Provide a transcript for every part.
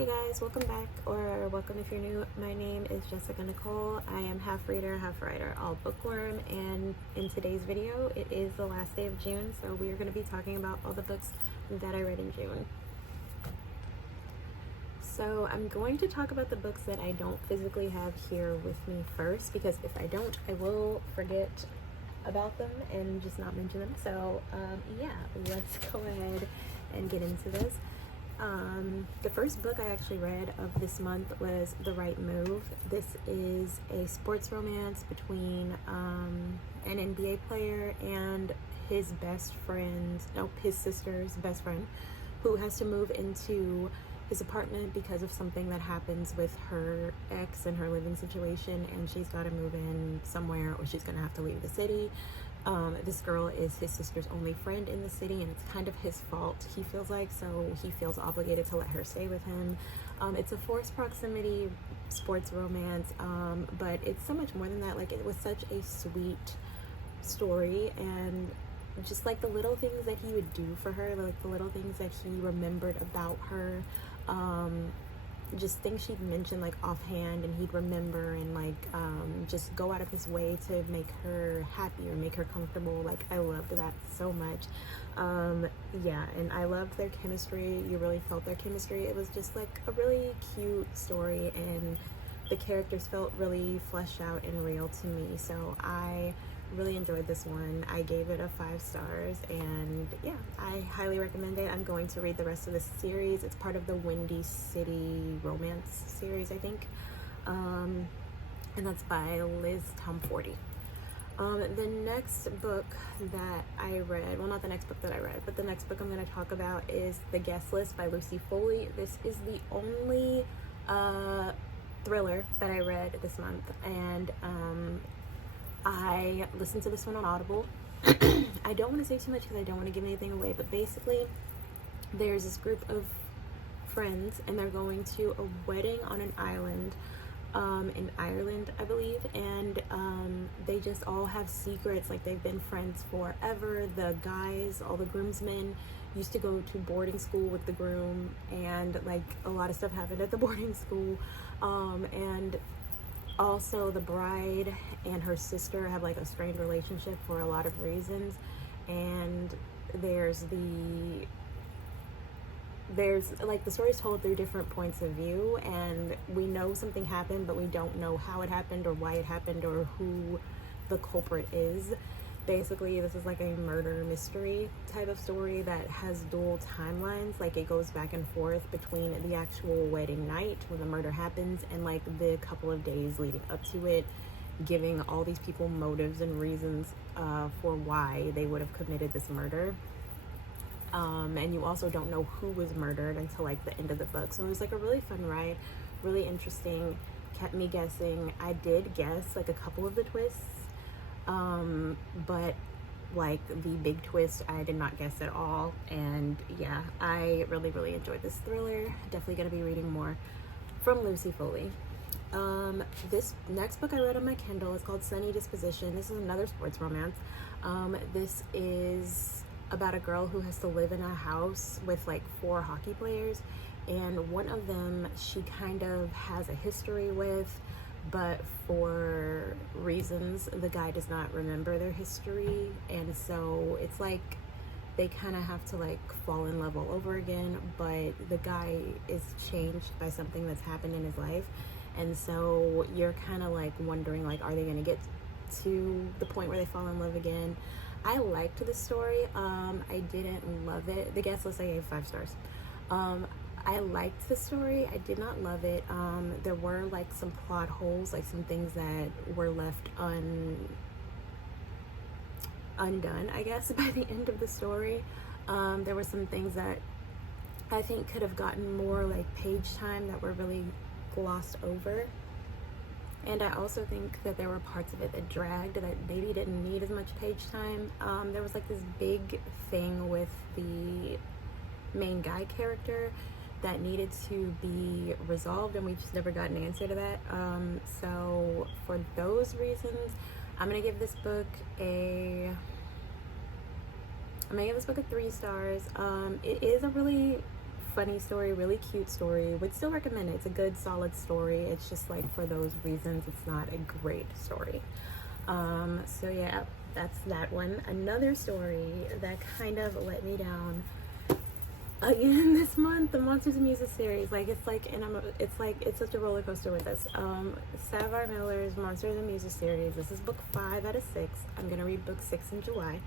Hey guys, welcome back, or welcome if you're new. My name is Jessica Nicole. I am half reader, half writer, all bookworm, and in today's video, it is the last day of June, so we are going to be talking about all the books that I read in June. So I'm going to talk about the books that I don't physically have here with me first, because if I don't, I will forget about them and just not mention them. So yeah, let's go ahead and get into this. The first book I actually read of this month was The Right Move. This is a sports romance between an NBA player and his best friend, his sister's best friend, who has to move into his apartment because of something that happens with her ex and her living situation, and she's got to move in somewhere or she's going to have to leave the city. This girl is his sister's only friend in the city, and it's kind of his fault, he feels like, so he feels obligated to let her stay with him. It's a forced proximity sports romance, but it's so much more than that. Like, it was such a sweet story, and just like the little things that he would do for her, like the little things that he remembered about her, just things she'd mention like offhand and he'd remember, and like just go out of his way to make her happy or make her comfortable. Like, I loved that so much. Yeah, and I loved their chemistry. You really felt their chemistry. It was just like a really cute story, and the characters felt really fleshed out and real to me, so I really enjoyed this one. I gave it a 5 stars, and yeah, I highly recommend it. I'm going to read the rest of this series. It's part of the Windy City romance series, I think, and that's by Liz Tomforty. The next book that I read, well, not the next book that I read, but the next book I'm going to talk about is The Guest List by Lucy Foley. This is the only thriller that I read this month, and I listened to this one on Audible. I don't want to say too much because I don't want to give anything away, but basically there's this group of friends and they're going to a wedding on an island in Ireland, I believe, and they just all have secrets. Like, they've been friends forever. The guys, all the groomsmen, used to go to boarding school with the groom, and like a lot of stuff happened at the boarding school, and also the bride and her sister have like a strained relationship for a lot of reasons, and there's like the story's told through different points of view, and we know something happened, but we don't know how it happened or why it happened or who the culprit is. Basically, this is like a murder mystery type of story that has dual timelines. Like, it goes back and forth between the actual wedding night when the murder happens and like the couple of days leading up to it, giving all these people motives and reasons for why they would have committed this murder. And you also don't know who was murdered until like the end of the book. So it was like a really fun ride, really interesting, kept me guessing. I did guess like a couple of the twists, but like the big twist I did not guess at all. And yeah, I really enjoyed this thriller. Definitely gonna be reading more from Lucy Foley. This next book I read on my Kindle is called Sunny Disposition. This is another sports romance. This is about a girl who has to live in a house with like 4 hockey players, and one of them she kind of has a history with, but for reasons the guy does not remember their history, and so it's like they kind of have to like fall in love all over again, but the guy is changed by something that's happened in his life, and so you're kind of like wondering, like, are they going to get to the point where they fall in love again? I liked the story. I didn't love it. The Guest List I gave 5 stars. I liked the story. I did not love it. There were like some plot holes, like some things that were left undone, I guess, by the end of the story. There were some things that I think could have gotten more like page time that were really glossed over. And I also think that there were parts of it that dragged, that maybe didn't need as much page time. There was like this big thing with the main guy character that needed to be resolved, and we just never got an answer to that. So for those reasons, I'm gonna give this book a 3 stars. It is a really funny story, really cute story. Would still recommend it. It's a good, solid story. It's just like for those reasons, it's not a great story. So yeah, that's that one. Another story that kind of let me down again this month, the Monsters and Muses series. Like it's like, and it's such a roller coaster with this. Savar Miller's Monsters and Muses series. This is book 5 out of 6. I'm gonna read book 6 in July.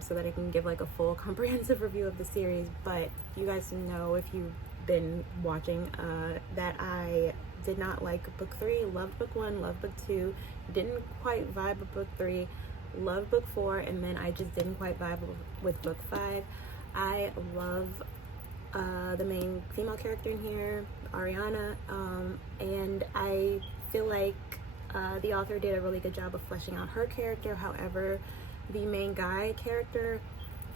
So that I can give like a full comprehensive review of the series. But you guys know, if you've been watching, that I did not like book 3, loved book 1, loved book 2, didn't quite vibe with book 3, loved book 4, and then I just didn't quite vibe with book 5. I love the main female character in here, Ariana, and I feel like the author did a really good job of fleshing out her character. However, the main guy character,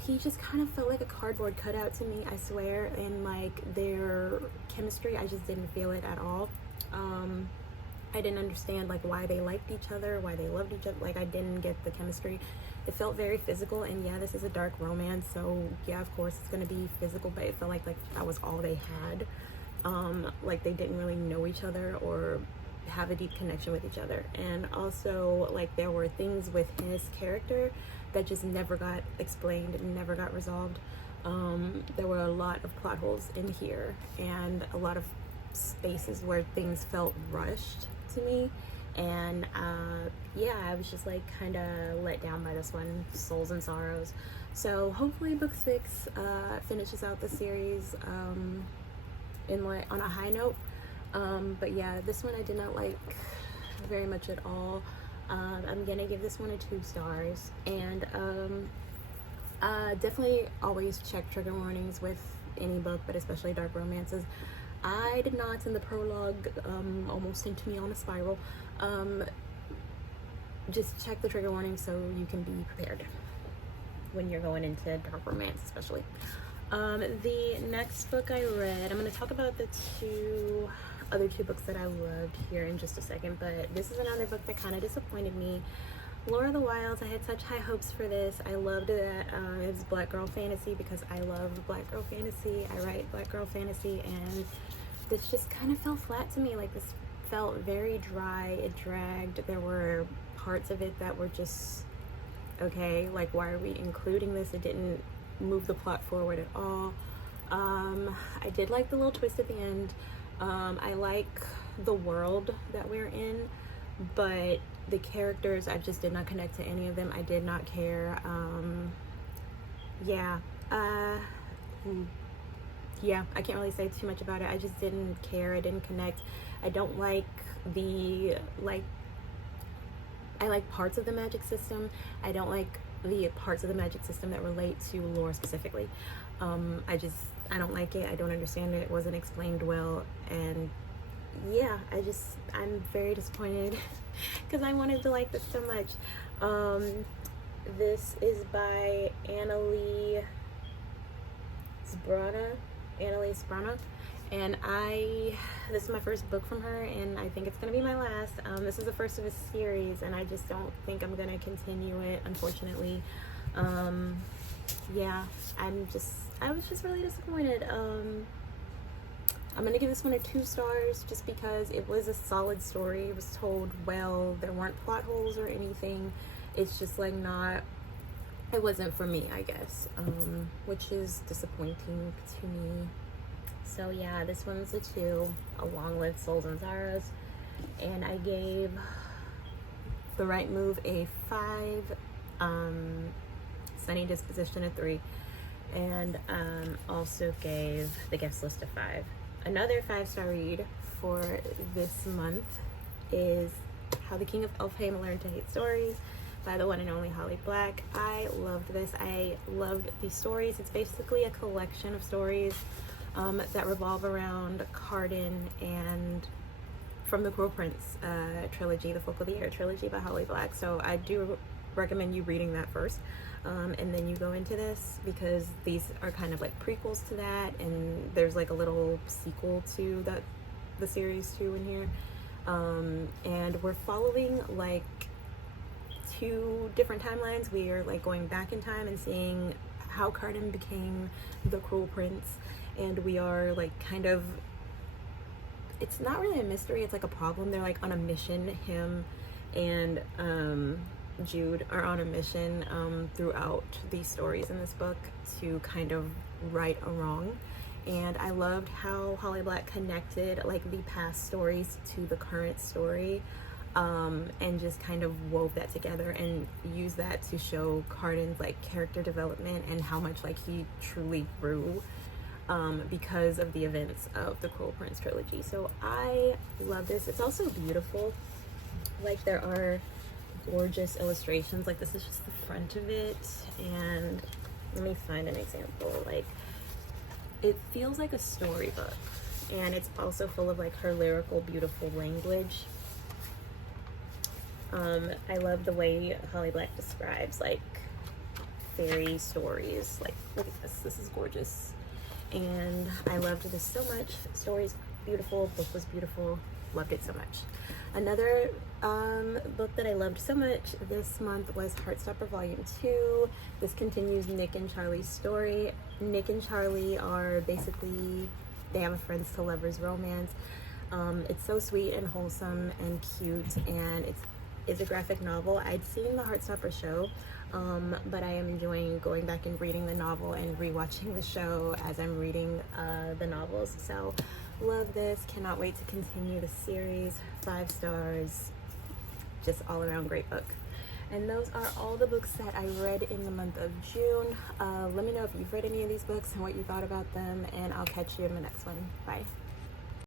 he just kind of felt like a cardboard cutout to me, I swear, and like their chemistry, I just didn't feel it at all. I didn't understand like why they liked each other, why they loved each other. Like I didn't get the chemistry. It felt very physical, and yeah, this is a dark romance, so yeah, of course it's gonna be physical, but it felt like that was all they had. Like they didn't really know each other or have a deep connection with each other. And also, like, there were things with his character that just never got explained, never got resolved. There were a lot of plot holes in here, and a lot of spaces where things felt rushed to me. And yeah, I was just like kind of let down by this one, Souls and Sorrows. So hopefully book 6 finishes out the series in like on a high note. But yeah, this one I did not like very much at all. I'm gonna give this one a 2 stars. And definitely always check trigger warnings with any book, but especially dark romances. I did not, in the prologue, almost sent me on a spiral. Just check the trigger warning so you can be prepared when you're going into dark romance, especially. The next book I read, I'm going to talk about the other two books that I loved here in just a second, but this is another book that kind of disappointed me. Lore of the Wilds. I had such high hopes for this. I loved that it was Black girl fantasy because I love Black girl fantasy. I write Black girl fantasy, and this just kind of fell flat to me. Like, this felt very dry. It dragged. There were parts of it that were just okay, like, why are we including this? It didn't move the plot forward at all. I did like the little twist at the end. I like the world that we're in, but the characters, I just did not connect to any of them. I did not care. Yeah, I can't really say too much about it. I just didn't care. I didn't connect. I don't like I like parts of the magic system. I don't like the parts of the magic system that relate to lore specifically. I don't like it. I don't understand it. It wasn't explained well. And yeah, I'm very disappointed because I wanted to like this so much. This is by Annalie Sbrana. And this is my first book from her, and I think it's gonna be my last. This is the first of a series, and I just don't think I'm gonna continue it, unfortunately. Yeah, I was just really disappointed. I'm gonna give this one a 2 stars just because it was a solid story. It was told well. There weren't plot holes or anything. It's just like it wasn't for me, I guess, which is disappointing to me. So yeah, this one's a 2, along with Souls and Sorrows. And I gave The Right Move a 5, Sunny Disposition a 3, and also gave The Guest List a 5. Another 5-star read for this month is How the King of Elfhame Learned to Hate Stories by the one and only Holly Black. I loved this. I loved these stories. It's basically a collection of stories that revolve around Cardan and from the Cruel Prince trilogy, the Folk of the Air trilogy by Holly Black. So I do recommend you reading that first, and then you go into this, because these are kind of like prequels to that, and there's like a little sequel to the series too in here, and we're following like 2 different timelines. We are like going back in time and seeing how Cardan became the Cruel Prince, and we are like kind of, it's not really a mystery, it's like a problem. They're like on a mission. Him and Jude are on a mission throughout these stories in this book to kind of right a wrong. And I loved how Holly Black connected like the past stories to the current story, and just kind of wove that together and used that to show Cardan's like character development and how much like he truly grew because of the events of the Cruel Prince trilogy. So I love this. It's also beautiful. Like there are gorgeous illustrations. Like this is just the front of it, and let me find an example. Like it feels like a storybook, and it's also full of like her lyrical, beautiful language. I love the way Holly Black describes like fairy stories. Like look at this. This is gorgeous. And I loved this so much. Story's beautiful, book was beautiful, loved it so much. Another book that I loved so much this month was Heartstopper Volume 2. This continues Nick and Charlie's story. Nick and Charlie are basically, they have a friends to lovers romance. It's so sweet and wholesome and cute, and it's a graphic novel. I'd seen the Heartstopper show, but I am enjoying going back and reading the novel and rewatching the show as I'm reading the novels. So love this, cannot wait to continue the series. 5 stars, just all around great book. And those are all the books that I read in the month of June. Let me know if you've read any of these books and what you thought about them, and I'll catch you in the next one. Bye.